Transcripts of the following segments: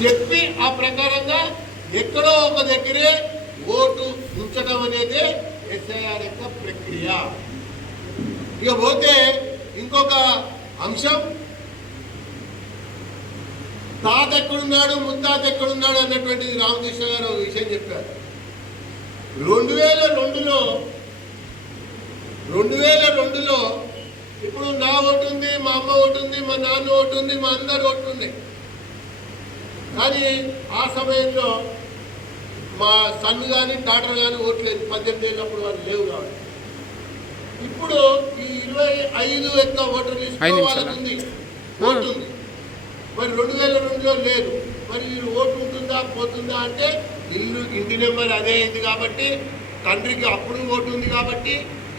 చెప్పి ఆ ప్రకారంగా ఎక్కడో ఒక దగ్గరే ఓటు ఉంచడం అనేది ఎస్ఐఆర్ యొక్క ప్రక్రియ. ఇక పోతే ఇంకొక అంశం, తాత ఎక్కడున్నాడు ముత్తాత ఎక్కడున్నాడు అన్నటువంటిది రామకృష్ణ గారు ఒక విషయం చెప్పారు. 2002లో ఇప్పుడు నా ఓటు ఉంది, మా అమ్మ ఓటు ఉంది, మా నాన్న ఓటు ఉంది, మా అందరి ఓటు ఉంది. కానీ ఆ సమయంలో మా సన్ కానీ డాటర్ కానీ ఓట్లేదు, 18 ఏళ్ళప్పుడు వాళ్ళు లేవు కాబట్టి. ఇప్పుడు ఈ 25 యొక్క ఓటర్ లిస్ట్ వాళ్ళకు ఉంది, ఓటు ఉంది. మరి 2002లో లేదు. మరి ఓటు ఉంటుందా పోతుందా అంటే ఇంటి నెంబర్ అదే అయింది కాబట్టి, తండ్రికి అప్పుడు ఓటు ఉంది కాబట్టి,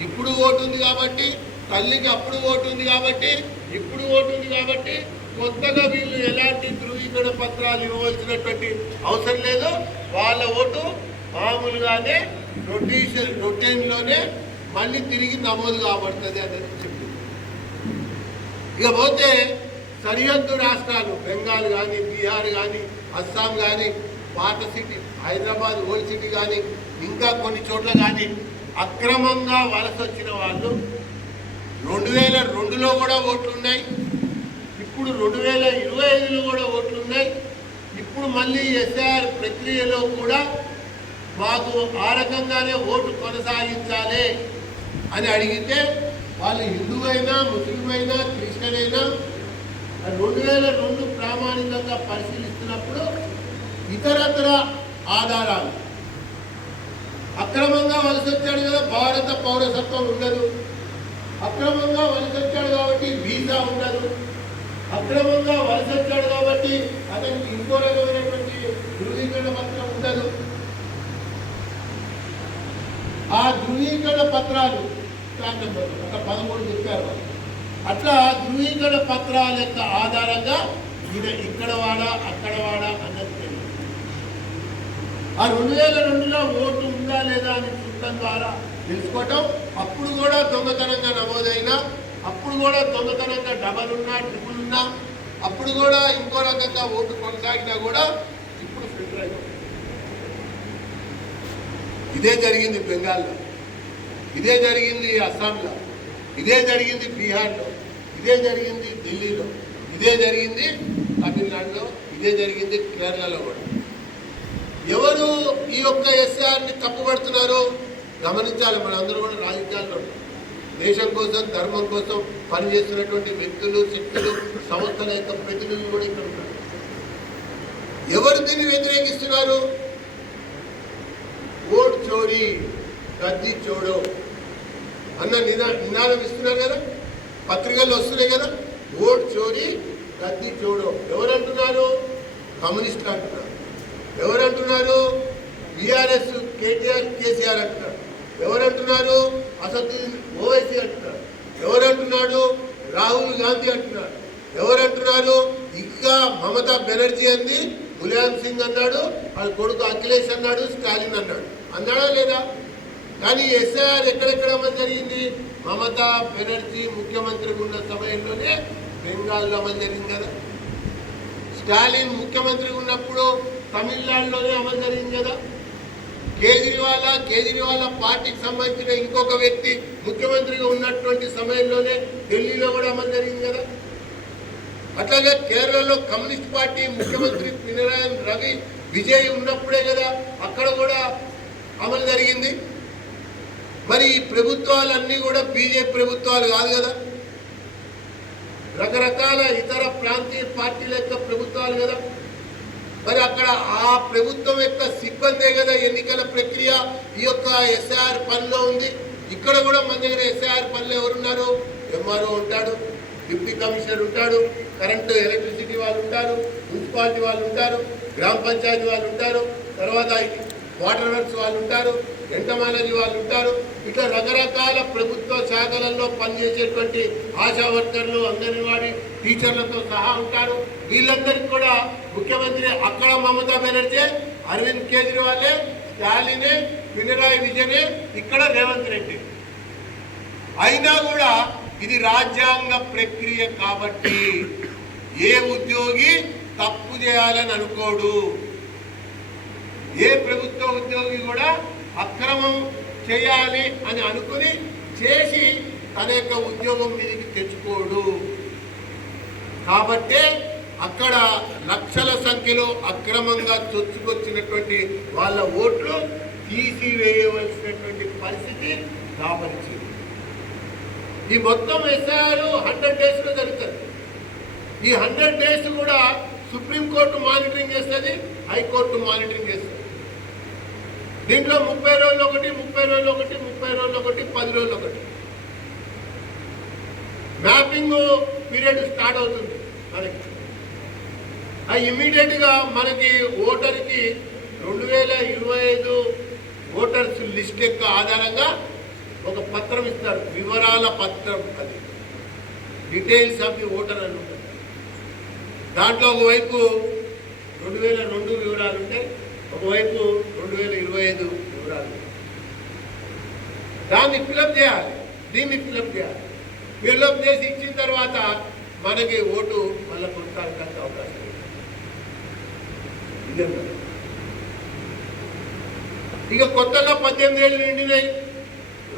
ఇప్పుడు ఓటు ఉంది కాబట్టి, తల్లికి అప్పుడు ఓటు ఉంది కాబట్టి, ఇప్పుడు ఓటు ఉంది కాబట్టి, కొత్తగా వీళ్ళు ఎలాంటి ధృవీకరణ పత్రాలు ఇవ్వవలసినటువంటి అవసరం లేదు. వాళ్ళ ఓటు మామూలుగానే రొటీన్లోనే మళ్ళీ తిరిగి నమోదు కాబడుతుంది అనేది చెప్పింది. ఇక పోతే సరిహద్దు రాష్ట్రాలు బెంగాల్ కానీ, బీహార్ కానీ, అస్సాం కానీ, పాత సిటీ హైదరాబాద్ ఓల్డ్ సిటీ కానీ, ఇంకా కొన్ని చోట్ల కానీ అక్రమంగా వలస వచ్చిన వాళ్ళు 2002లో కూడా ఓట్లు ఉన్నాయి, ఇప్పుడు 2025లో కూడా ఓట్లు ఉన్నాయి. ఇప్పుడు మళ్ళీ ఎస్ఐఆర్ ప్రక్రియలో కూడా మాకు ఆ రకంగానే ఓటు కొనసాగించాలి అని అడిగితే వాళ్ళు హిందువైనా, ముస్లిం అయినా, క్రిస్టియన్ అయినా 2002 ప్రామాణికంగా పరిశీలిస్తున్నప్పుడు ఇతరత్ర ఆధారాలు, అక్రమంగా వలస వచ్చాడు కదా భారత పౌరసత్వం ఉండదు, అక్రమంగా వలస వచ్చాడు కాబట్టి వీసా ఉండదు, అక్రమంగా వలస వచ్చాడు కాబట్టి అతనికి ఇంకో రకమైనటువంటి ధృవీకరణ పత్రం ఉండదు. ఆ ధృవీకరణ పత్రాలు ఒక 13 చెప్పారు. అట్లా ధృవీకరణ పత్రాల యొక్క ఆధారంగా ఈయన ఇక్కడ వాడా అక్కడ వాడా అన్నది తెలియదు. ఆ 2002లో ఓటు ఉందా లేదా అని చూడటం ద్వారా తెలుసుకోవటం, అప్పుడు కూడా దొంగతనంగా నమోదైనా, అప్పుడు కూడా దొంగతనంగా డబల్ ఉన్నా, ట్రిపుల్ ఉన్నా, అప్పుడు కూడా ఇంకో రకంగా ఓటు కొనసాగినా కూడా ఇప్పుడు ఫిల్టర్ అయిపోయింది. ఇదే జరిగింది బెంగాల్లో, ఇదే జరిగింది అస్సాంలో, ఇదే జరిగింది బీహార్లో, ఇదే జరిగింది ఢిల్లీలో, ఇదే జరిగింది తమిళనాడులో, ఇదే జరిగింది కేరళలో కూడా. ఎవరు ఈ యొక్క ఎస్ఆర్ని తప్పుపడుతున్నారు గమనించాలి. మన అందరూ కూడా రాజకీయాల్లో దేశం కోసం, ధర్మం కోసం పనిచేస్తున్నటువంటి వ్యక్తులు, శక్తులు, సంస్థల యొక్క ప్రతినిధులు కూడా ఇక్కడ ఉన్నారు. ఎవరు దీన్ని వ్యతిరేకిస్తున్నారు? ఓట్ చోరీ గద్దీ చోడో అన్న నినాదం ఇస్తున్నారు కదా, పత్రికల్లో వస్తున్నాయి కదా. ఓట్ చోరీ గద్దీ చోడో ఎవరంటున్నారు? కమ్యూనిస్టులు అంటున్నారు. ఎవరంటున్నారు? బీఆర్ఎస్ కేటీఆర్ కేసీఆర్ అంటున్నారు. ఎవరంటున్నారు? అసదుద్దీన్ ఓవైసీ అంటున్నారు. ఎవరంటున్నాడు? రాహుల్ గాంధీ అంటున్నారు. ఎవరంటున్నారు? ఇంకా మమతా బెనర్జీ అంది, ములాయం సింగ్ అన్నాడు, వాళ్ళ కొడుకు అఖిలేష్ అన్నాడు, స్టాలిన్ అన్నాడు. అన్నాడా లేదా? కానీ ఎస్ఐఆర్ ఎక్కడెక్కడ అమలు జరిగింది? మమతా బెనర్జీ ముఖ్యమంత్రిగా ఉన్న సమయంలోనే బెంగాల్లో అమలు జరిగింది కదా. స్టాలిన్ ముఖ్యమంత్రిగా ఉన్నప్పుడు తమిళనాడులోనే అమలు జరిగింది కదా. కేజ్రీవాల్ పార్టీకి సంబంధించిన ఇంకొక వ్యక్తి ముఖ్యమంత్రిగా ఉన్నటువంటి సమయంలోనే ఢిల్లీలో కూడా అమలు జరిగింది కదా. అట్లాగే కేరళలో కమ్యూనిస్ట్ పార్టీ ముఖ్యమంత్రి పినరాయి విజయ్ ఉన్నప్పుడే కదా అక్కడ కూడా అమలు జరిగింది. మరి ఈ ప్రభుత్వాలన్నీ కూడా బీజేపీ ప్రభుత్వాలు కాదు కదా, రకరకాల ఇతర ప్రాంతీయ పార్టీల యొక్క ప్రభుత్వాలు కదా. మరి అక్కడ ఆ ప్రభుత్వం యొక్క సిబ్బందే కదా ఎన్నికల ప్రక్రియ ఈ యొక్క ఎస్ఐఆర్ పనిలో ఉంది. ఇక్కడ కూడా మన దగ్గర ఎస్ఐఆర్ పనిలో ఎవరున్నారు? ఎంఆర్ఓ ఉంటాడు, డిప్యూటీ కమిషనర్ ఉంటాడు, కరెంటు ఎలక్ట్రిసిటీ వాళ్ళు ఉంటారు, మున్సిపాలిటీ వాళ్ళు ఉంటారు, గ్రామ పంచాయతీ వాళ్ళు ఉంటారు, తర్వాత వాటర్ వర్క్స్ వాళ్ళు ఉంటారు, ఎంటమాలజీ వాళ్ళు ఉంటారు. ఇట్లా రకరకాల ప్రభుత్వ శాఖలలో పనిచేసేటువంటి ఆశా వర్కర్లు, అంగన్వాడీ టీచర్లతో సహా ఉంటారు. వీళ్ళందరికీ కూడా ముఖ్యమంత్రి అక్కడ మమతా బెనర్జీ, అరవింద్ కేజ్రీవాలే, స్టాలినే, పినరాయి విజయనే, ఇక్కడ రేవంత్ రెడ్డి. అయినా కూడా ఇది రాజ్యాంగ ప్రక్రియ కాబట్టి ఏ ఉద్యోగి తప్పు చేయాలని అనుకోడు. ఏ ప్రభుత్వ ఉద్యోగి కూడా అక్రమం చేయాలి అని అనుకుని చేసి తన యొక్క ఉద్యోగం మీదకి తెచ్చుకోడు. కాబట్టే అక్కడ లక్షల సంఖ్యలో అక్రమంగా చొచ్చుకొచ్చినటువంటి వాళ్ళ ఓట్లు తీసివేయవలసినటువంటి పరిస్థితి రాబడింది. ఈ మొత్తం ఎస్ఐఆర్ 100 డేస్లో జరుగుతుంది. ఈ 100 డేస్ కూడా సుప్రీంకోర్టు మానిటరింగ్ చేస్తుంది, హైకోర్టు మానిటరింగ్ చేస్తుంది. దీంట్లో 30 రోజులు ఒకటి, 30 రోజులు ఒకటి, 30 రోజులు ఒకటి, 10 రోజులు ఒకటి మ్యాపింగ్ పీరియడ్ స్టార్ట్ అవుతుంది మనకి. ఇమీడియట్గా మనకి ఓటర్కి 2025 ఓటర్స్ లిస్ట్ యొక్క ఆధారంగా ఒక పత్రం ఇస్తారు, వివరాల పత్రం. అది డీటెయిల్స్ ఆఫ్ ది ఓటర్ అని ఉంటుంది. దాంట్లో ఒకవైపు 2002 వివరాలు ఉంటాయి, ఒకవైపు 2025 వివరాలు. దాన్ని ఫిలప్ చేయాలి, దీన్ని ఫిలప్ చేయాలి. ఫిలప్ చేసి ఇచ్చిన తర్వాత మనకి ఓటు మళ్ళీ కొనసాగడానికి అవకాశం ఉంది. ఇదే ఇక కొత్తగా 18 ఏళ్ళు నిండినాయి.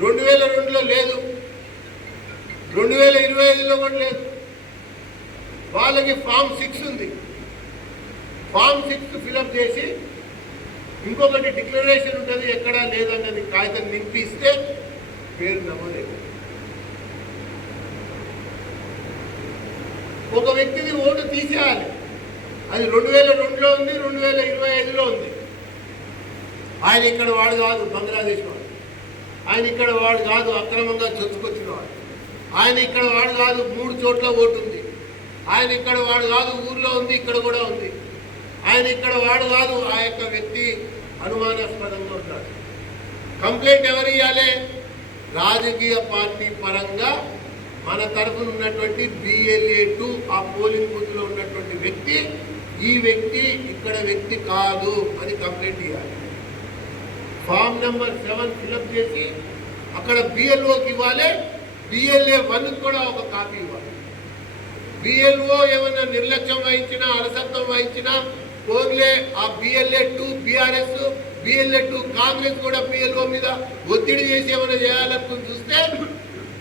2002లో లేదు, 2025లో కూడా లేదు. వాళ్ళకి ఫామ్ 6 ఉంది. ఫామ్ 6 ఫిలప్ చేసి ఇంకొకటి డిక్లరేషన్ ఉంటుంది, ఎక్కడా లేదన్నది కాగితం నింపి ఇస్తే పేరు నమోలేదు. ఒక వ్యక్తిని ఓటు తీసేయాలి, అది 2002లో ఉంది, 2025లో ఉంది. ఆయన ఇక్కడ వాడు కాదు, బంగ్లాదేశ్ వాడు. ఆయన ఇక్కడ వాడు కాదు, అక్రమంగా చొచ్చుకొచ్చిన వాడు. ఆయన ఇక్కడ వాడు కాదు, 3 చోట్ల ఓటు ఉంది. ఆయన ఇక్కడ వాడు కాదు, ఊర్లో ఉంది, ఇక్కడ కూడా ఉంది. ఆయన ఇక్కడ వాడు కాదు, ఆ యొక్క వ్యక్తి అనుమానాస్పదంగా ఉన్నాడు. కంప్లైంట్ ఎవరు ఇవ్వాలి? రాజకీయ పార్టీ పరంగా మన తరఫున ఉన్నటువంటి BLA2 ఆ పోలింగ్ బూత్లో ఉన్నటువంటి వ్యక్తి, ఈ వ్యక్తి ఇక్కడ వ్యక్తి కాదు అని కంప్లైంట్ ఇవ్వాలి. ఫామ్ నెంబర్ 7 ఫిలప్ చేసి అక్కడ BLOకి ఇవ్వాలి. BLA1 కూడా ఒక కాపీ ఇవ్వాలి. BLO ఏమైనా నిర్లక్ష్యం వహించినా, అలసత్వం వహించినా పోన్లే, ఆ BLA2 BRS, BLA2 కాంగ్రెస్ కూడా BLO మీద ఒత్తిడి చేసి ఏమైనా చేయాలనుకుని చూస్తే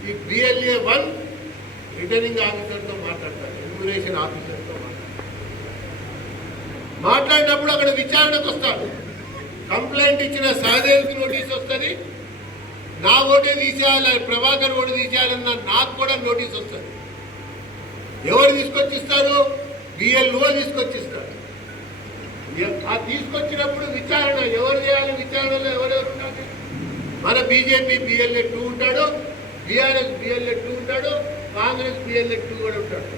ఈ BLA1 రిటర్నింగ్ ఆఫీసర్తో మాట్లాడతారు, ఎన్యూమరేషన్ ఆఫీసర్తో మాట్లాడినప్పుడు అక్కడ విచారణకు వస్తాడు. కంప్లైంట్ ఇచ్చిన సహదేవికి నోటీస్ వస్తుంది, నా ఓటే తీసేయాలి, ప్రభాకర్ ఓటు తీసేయాలన్న నాకు కూడా నోటీస్ వస్తుంది. ఎవరు తీసుకొచ్చిస్తారు? BLO తీసుకొచ్చిస్తారు. ఆ తీసుకొచ్చినప్పుడు విచారణ ఎవరు చేయాలి? విచారణలో ఎవరెవరు ఉండాలి? మన BJP BLA2 ఉంటాడు, BRS BLA2 ఉంటాడు, కాంగ్రెస్ BLA2 కూడా ఉంటాడు.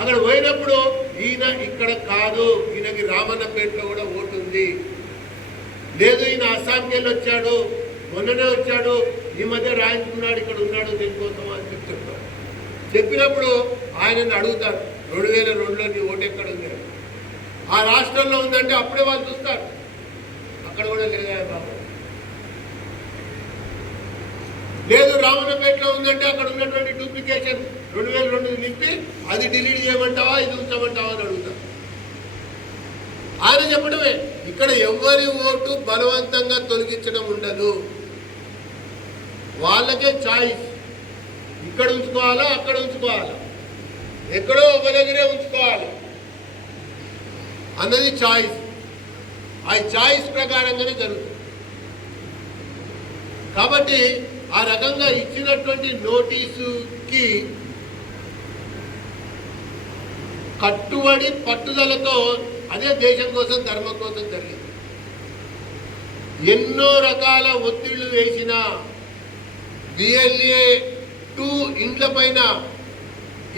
అక్కడ పోయినప్పుడు ఈయన ఇక్కడ కాదు, ఈయనకి రామన్నపేటలో కూడా ఓటు ఉంది, లేదు ఈయన అస్సాంకి వెళ్ళి వచ్చాడు, మొన్ననే వచ్చాడు, ఈ మధ్య రాయించుకున్నాడు, ఇక్కడ ఉన్నాడు, దీనికోసం అని చెప్తాడు. చెప్పినప్పుడు ఆయనని అడుగుతాడు, 2002లో నీ ఓటు ఎక్కడ ఉంది? ఆ రాష్ట్రంలో ఉందంటే అప్పుడే వాళ్ళు చూస్తారు, అక్కడ కూడా లేదా బాబు, లేదు రామన్నపేటలో ఉందంటే అక్కడ ఉన్నటువంటి డూప్లికేషన్ 2002 నింపి అది డిలీట్ చేయమంటావా, ఇది ఉంచమంటావా అని అడుగుతారు. ఆయన చెప్పడమే, ఇక్కడ ఎవరి ఓటు బలవంతంగా తొలగించడం ఉండదు, వాళ్ళకే చాయిస్, ఇక్కడ ఉంచుకోవాలా అక్కడ ఉంచుకోవాలా, ఎక్కడో ఒక దగ్గరే ఉంచుకోవాలి అన్నది చాయిస్. ఆ చాయిస్ ప్రకారంగానే జరుగుతుంది. కాబట్టి ఆ రకంగా ఇచ్చినటువంటి నోటీసుకి కట్టుబడి పట్టుదలతో అదే దేశం కోసం, ధర్మం కోసం జరిగింది. ఎన్నో రకాల ఒత్తిళ్లు వేసిన BLA2 ఇండ్ల పైన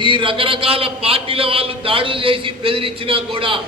ఈ రకరకాల పార్టీల వాళ్ళు దాడులు చేసి బెదిరించినా కూడా